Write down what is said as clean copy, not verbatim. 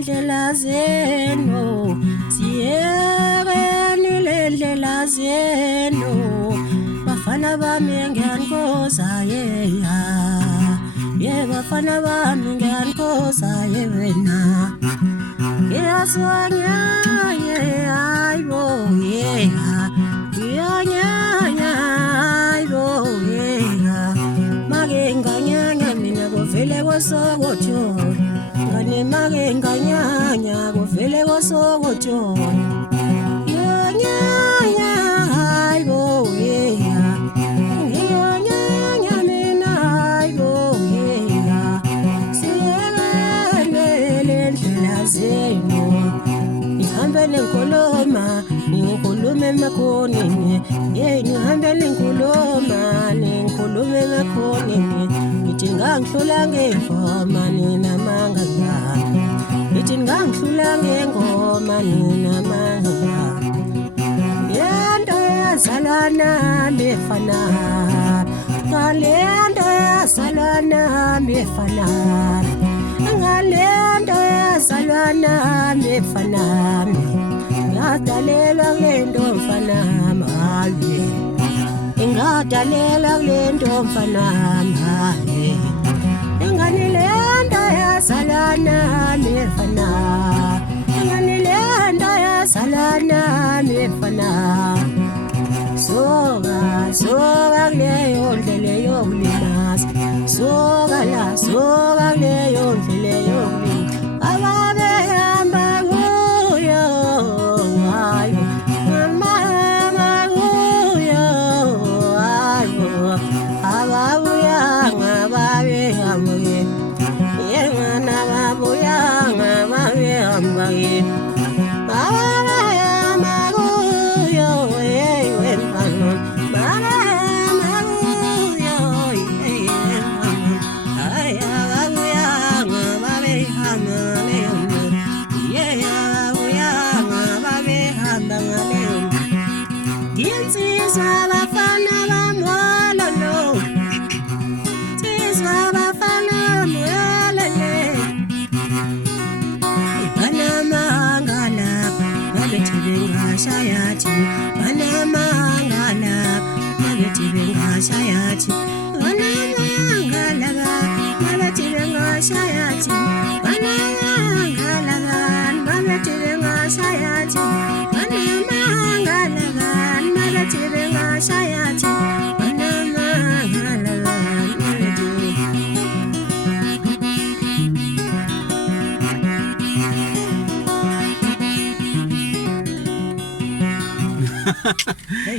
lendlela zenu siyekeni lendlela zenu bafana bami ngiyankoza ye bafana bami ngiyankoza ye wena ngiyaswanya ye ayibo ye ngiyanyanya ayibo ye make nganyanya mina kuvele kosokotshona ngane make nganyanya kuvele kosokotshona ngiyanyanya ayibo ye ngiyanyanya mina ayibo ye siyekele lendlela zenu nihambe nenkoloma nikhulume emakhoneni nihambe nenkoloma nikhulume emakhoneni ngithi ngangihlula ngengoma nina mangangani ngithi ngangihlula ngengoma nina mangangani lento yazalana befana ngalento yazalana befana ngalento yazalana befana ngadalelwa kulento mfana mali ngadalelwa kulento mfana mali ingani lento yazalana befana ingani lento yazalana befana soka kuleyo ndlela yokulimaza soka kuleyo ndlela yokulimaza ababehamba kuyo hayo mama kuyo hayo ababuya ngababehamba yengana babuya ngababehamba Shayati, Banamangala, Nagativanga Shayati, Banamangala, Nagativanga Shayati, Banamangala, Nagativanga Shayati, Banamangala, Nagativanga Shayati, Banamangala, Hey.